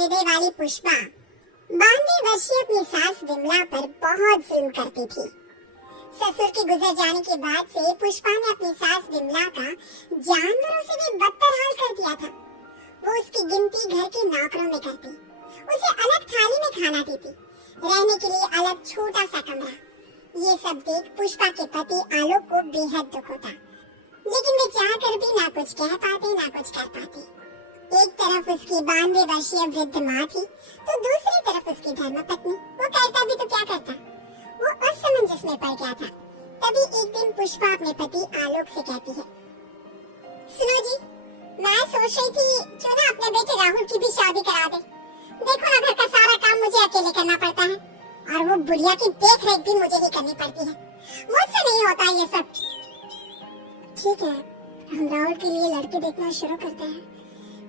हृदय वाली पुष्पा 92 वर्षीय अपनी सास विमला पर बहुत जुल्म करती थी। ससुर के गुजर जाने के बाद से पुष्पा ने अपनी सास विमला का जानवरों से भी बदतर हाल कर दिया था। वो उसकी गिनती घर के नौकरों में करती, उसे अलग थाली में खाना देती, रहने के लिए अलग छोटा सा कमरा। ये सब देख पुष्पा के पति आलोक को बेहद दुख होता, लेकिन वे चाह कर भी ना कुछ कह पाते ना कुछ कर पाते। एक तरफ उसकी 92 वर्षीय वृद्ध माँ थी, तो दूसरी तरफ उसकी धर्मपत्नी। वो करता भी तो क्या करता, वो असमंजस में पड़ गया था। तभी एक दिन पुष्पा अपने पति आलोक से कहती है, सुनो जी, मैं सोच रही थी क्यों ना अपने बेटे राहुल की भी शादी करा दे। देखो ना, घर का सारा काम मुझे अकेले करना पड़ता है और वो बुढ़िया की देख रेख भी मुझे ही करनी पड़ती है। मुझसे नहीं होता ये सब। ठीक है, हम राहुल के लिए लड़के देखना शुरू करते हैं।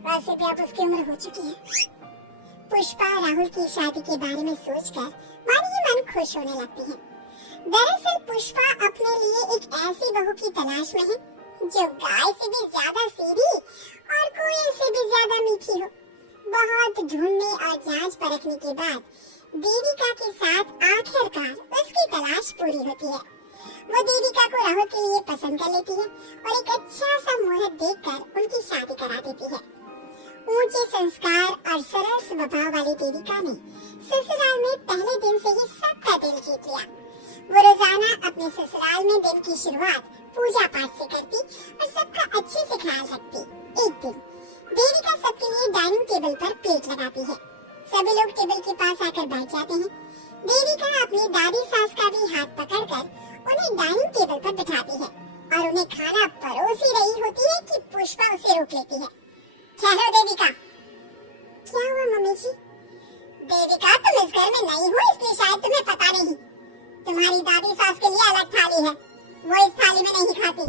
वैसे भी अब उसकी उम्र हो चुकी है। पुष्पा राहुल की शादी के बारे में सोचकर मन ही मन खुश होने लगती है। दरअसल पुष्पा अपने लिए एक ऐसी बहू की तलाश में है जो गाय से भी ज्यादा सीधी और कोयल से भी ज्यादा मीठी हो। बहुत ढूंढने और जांच परखने के बाद देविका के साथ आखिरकार उसकी तलाश पूरी होती है। वो देविका को राहुल के लिए पसंद कर लेती है और एक अच्छा सा मुहूर्त देखकर उनकी शादी करा देती है। ऊंचे संस्कार और सरल स्वभाव वाली देविका ने ससुराल में पहले दिन से ही सबका दिल जीत लिया। वो रोजाना अपने ससुराल में दिन की शुरुआत पूजा पाठ से करती और सबका अच्छे से ख्याल रखती। एक दिन देविका सबके लिए डाइनिंग टेबल पर प्लेट लगाती है। सभी लोग टेबल के पास आकर बैठ जाते हैं। देविका अपनी दादी सास का भी हाथ पकड़कर उन्हें डाइनिंग टेबल पर बिठाती है और उन्हें खाना परोसी रही होती है कि पुष्पा उसे रोक लेती है। ठहरो देविका। क्या हुआ मम्मी जी? देविका, तुम इस घर में नई हो इसलिए शायद तुम्हें पता नहीं। तुम्हारी दादी सास के लिए अलग थाली है, वो इस थाली में नहीं खाती।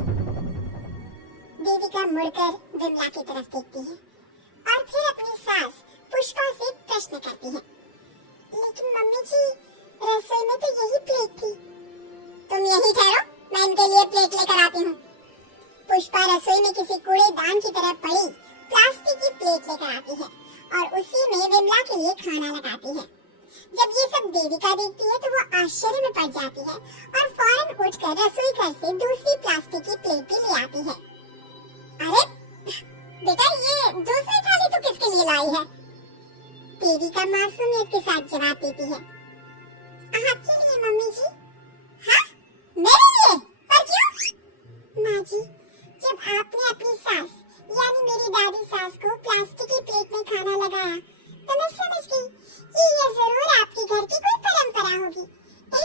देविका मुड़कर विमला की तरफ देखती है और फिर अपनी सास पुष्पा से प्रश्न करती है, लेकिन मम्मी जी, रसोई में तो यही प्लेट थी। तुम यही ठहरो, मैं इनके लिए प्लेट लेकर आती हूँ। पुष्पा रसोई में किसी कूड़ेदान की तरह पड़ी प्लास्टिक की प्लेट लेकर आती है और उसी में विमला के लिए खाना लगाती है। जब ये सब देविका देखती है तो वो आश्चर्य में पड़ जाती है और फौरन उठकर रसोई घर से दूसरी प्लास्टिक की प्लेट भी ले आती है। अरे बेटा, ये दूसरी थाली तो किसके लिए लाई है? देविका मासूमियत के साथ जवाब देती है, आपके लिए मम्मी जी। हाँ, मेरे लिए? पर क्यों? माँ जी, जब आपने अपनी सास यानी मेरी दादी सास को प्लास्टिक की प्लेट में खाना लगाया तो मैं समझ गई कि ये जरूर आपके घर की कोई परंपरा होगी,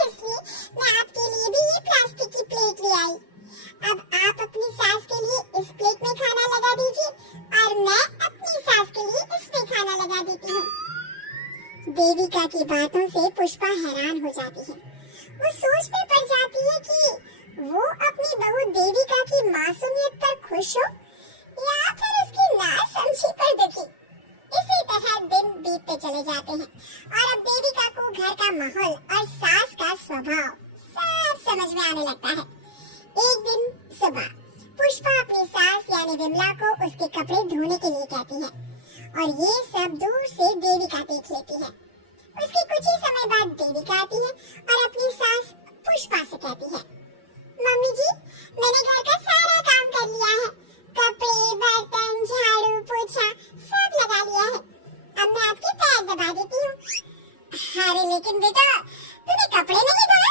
इसलिए मैं आपके लिए भी ये प्लास्टिक की प्लेट ले आई। अब आप अपनी सास के लिए इस प्लेट में खाना लगा दीजिए और मैं अपनी सास के लिए इसमें खाना लगा देती हूँ। देविका की बातों से पुष्पा हैरान हो जाती है। वो सोच में पड़ जाती है कि वो अपनी बहू देविका की मासूमियत पर खुश हो या फिर उसकी नासमझी पर दुखी। इसी तरह दिन बीतते चले जाते हैं और अब देविका को घर का माहौल और सास का स्वभाव सब समझ में आने लगता है। एक दिन सुबह पुष्पा अपनी सास यानी विमला को उसके कपड़े धोने के लिए कहती है और ये सब दूर से देविका देख लेती है। उसके कुछ ही समय बाद देविका आती है और अपनी सास पुष्पा से कहती है, मम्मी जी, मैंने घर का सारा काम कर लिया है, कपड़े, बर्तन, झाड़ू, पोछा सब लगा लिया है। अब मैं आपके पैर दबा देती हूँ। अरे लेकिन बेटा, तूने कपड़े नहीं धोए?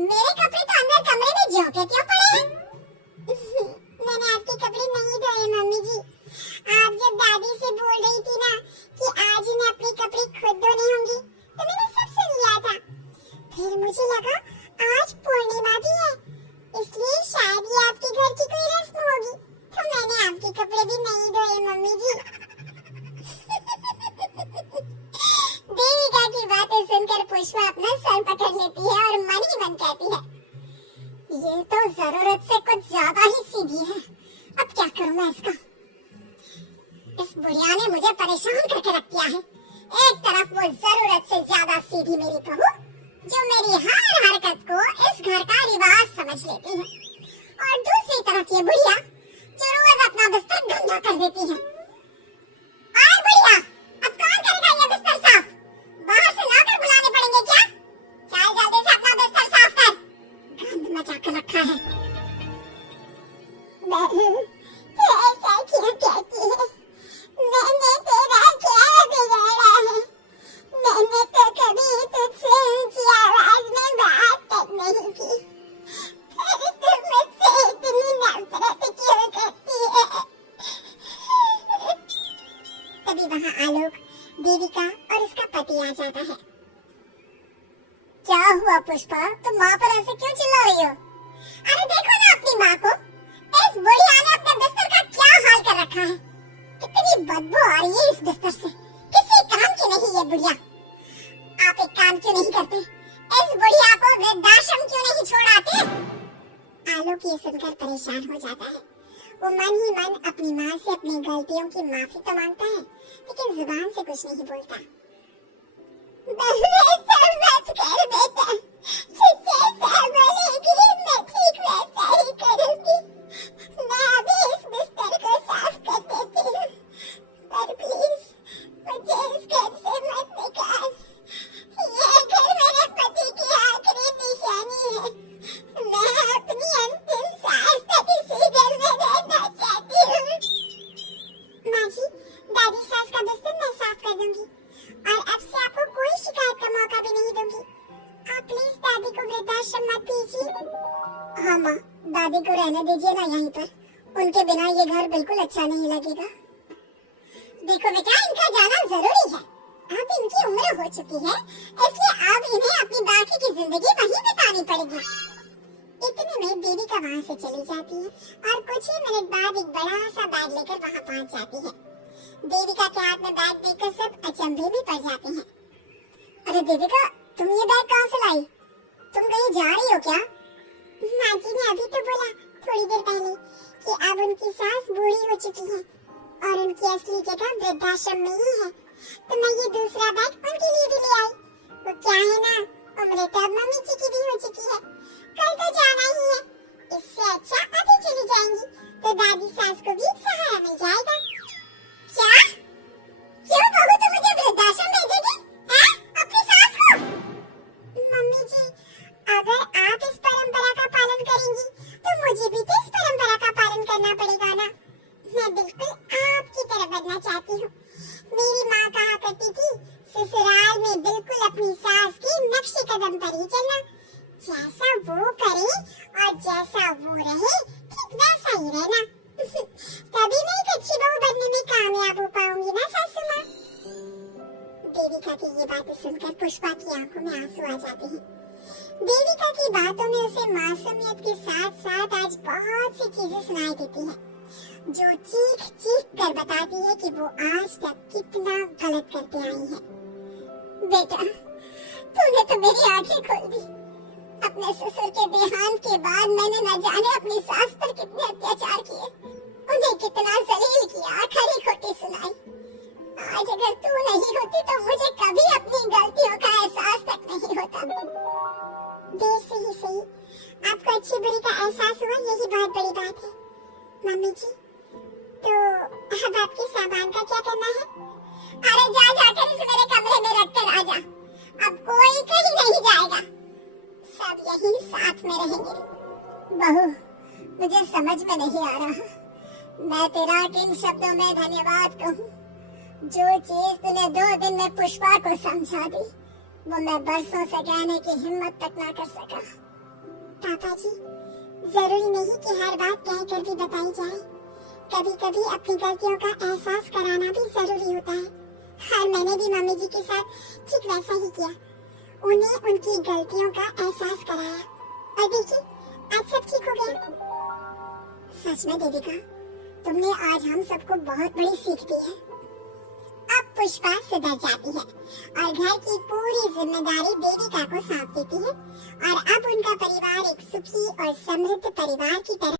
मेरे कपड़े तो अंदर कमरे में झोंके क्यों पड़े हैं? मैंने आपके कपड़े नहीं धोए मम्मी जी। आप जब दादी से बोल रही थी ना कि आज इन्हें अपने कपड़े खुद धोने होंगे, तो मैंने सब सुन लिया था। फिर मुझे लगा आज पूर्णिमा भी है, इसलिए शायद ये आपके घर की कोई रस्म होगी, तो मैंने आपके कपड़े भी नहीं धोए मम्मी जी। देविका की बातें सुनकर पुष्पा अपना सर पकड़ लेती है और मन ही मन कहती है, ये तो जरूरत से कुछ ज्यादा ही सीधी है। अब क्या करूं मैं इसका? इस बुढ़िया ने मुझे परेशान करके रख दिया है। एक तरफ वो जरूरत से ज्यादा सीधी मेरी बहू, जो मेरी हर हरकत को इस घर का रिवाज समझ लेती है, और दूसरी तरफ ये बुढ़िया जो रोज अपना बिस्तर गंदा कर देती है। और बुढ़िया, अब कौन करेगा वहाँ आलोक, देविका और उसका पति आ जाता है। क्या हुआ पुष्पा, तुम माँ पर ऐसे क्यों चिल्ला रही हो? अरे देखो ना अपनी माँ को, इस बुढ़िया ने अपने बिस्तर का क्या हाल कर रखा है। कितनी बदबू आ रही है इस बिस्तर से, किसी काम की नहीं ये बुढ़िया। आप एक काम क्यों नहीं करते, इस बुढ़िया को वृद्धाश्रम क्यों नहीं छोड़ाते? आलोक ये सुनकर परेशान हो जाता है। वो मन ही मन अपनी माँ से अपनी गलतियों की माफी तो मांगता है, लेकिन जुबान से कुछ नहीं बोलता। मत कर बेटा, जैसा बोलेगी मैं ठीक वैसा ही करूंगी। मैं अभी इस बिस्तर को साफ कर देती हूँ, पर प्लीज मुझे इस घर से मत निकाल। ये घर मेरे पति की आखिरी निशानी है। मैं अपनी अंतिम सांस तक इसी घर में रहना चाहती हूँ। माँ जी, दादी सास का बिस्तर मैं साफ कर दूंगी और अब से आपको कोई शिकायत का मौका भी नहीं दूंगी। आप प्लीज दादी को वृद्धाश्रम मत भेजिए। हाँ माँ, दादी को रहने दीजिए ना यहीं पर, उनके बिना ये घर बिल्कुल अच्छा नहीं लगेगा। देखो बेटा, इनका जाना जरूरी है। अब इनकी उम्र हो चुकी है, इसलिए अब इन्हें अपनी बाकी की जिंदगी वहीं बितानी पड़ेगी। इतने में देविका वहाँ से चली जाती है और कुछ ही मिनट बाद एक बड़ा सा बैग लेकर वहाँ पहुँच जाती है। देविका के हाथ में बैग देखकर सब अचंभे में पड़ जाते हैं। अरे देविका, तुम ये बैग कहाँ से लाई? तुम कहीं जा रही हो क्या? माँ जी ने अभी तो बोला थोड़ी देर पहले कि अब उनकी सास बूढ़ी हो चुकी है और उनकी असली जगह वृद्धाश्रम में ही है, तो मैं ये दूसरा बैग उनके लिए भी ले आई। वो क्या है ना, उम्र तो अब मम्मी जी की भी हो चुकी है, कल तो जाना ही है। इससे अच्छा अभी चली जाएंगी तो दादी सास को भी सहारा मिल जाएगा। क्या? क्यों बहू, तुम मुझे वृद्धाश्रम भेजेगी? अपनी सास को? मम्मी जी, अगर आप इस परंपरा का पालन करेंगी तो मुझे भी तो इस परंपरा का पालन करना पड़ेगा ना। मैं बिल्कुल आपकी तरह बनना चाहती हूँ। मेरी माँ कहा करती थी, ससुराल में बिल्कुल अपनी सास के नक्शे कदम पर ही चलना। जैसा वो करे और जैसा वो रहे, ठीक वैसा ही रहना। तभी मैं एक अच्छी बहू बनने में कामयाब हो पाऊंगी ना सासू माँ। देविका की ये बातें सुनकर पुष्पा की आंखों में आंसू आ जाते हैं। देविका की बातों में उसे मासूमियत के साथ साथ आज बहुत सी चीजें सुनाई देती है, जो चीख चीख कर बताती है कि वो आज तक कितना गलत करते आई है। बेटा, तूने तो मेरी आंखें खोल दी। अपने ससुर के देहांत के बाद मैंने न जाने अपनी सास पर कितने अत्याचार किए, उन्हें कितना जलील किया, खरी खोटी सुनाई। आज अगर तू नहीं होती तो मुझे कभी अपनी गलतियों का एहसास तक नहीं होता। देर से ही सही, आपको अच्छी बुरी का एहसास हुआ, यही बहुत बड़ी बात है। मम्मी जी, तो अब आपके सामान का क्या करना है? अरे जा जाकर इसे मेरे कमरे में रख कर आ जा। अब कोई कहीं नहीं जाएगा, सब यहीं साथ में रहेंगे। बहू, मुझे समझ में नहीं आ रहा मैं तेरा किन शब्दों में धन्यवाद कहूँ। जो चीज तूने 2 दिन में पुष्पा को समझा दी, वो मैं बरसों से कहने की हिम्मत तक ना कर सका। पापा जी, जरूरी नहीं कि हर बात कहकर भी बताई जाए। कभी कभी अपनी गलतियों का एहसास कराना भी जरूरी होता है। और मैंने भी मम्मी जी के साथ ठीक वैसा ही किया, उन्हें उनकी गलतियों का एहसास कराया और देखिए आज सब ठीक हो गया। सच में देविका, तुमने आज हम सबको बहुत बड़ी सीख दी है। अब पुष्पा सुधर जाती है और घर की पूरी जिम्मेदारी देविका को सौंप देती है और अब उनका परिवार एक सुखी और समृद्ध परिवार की तरह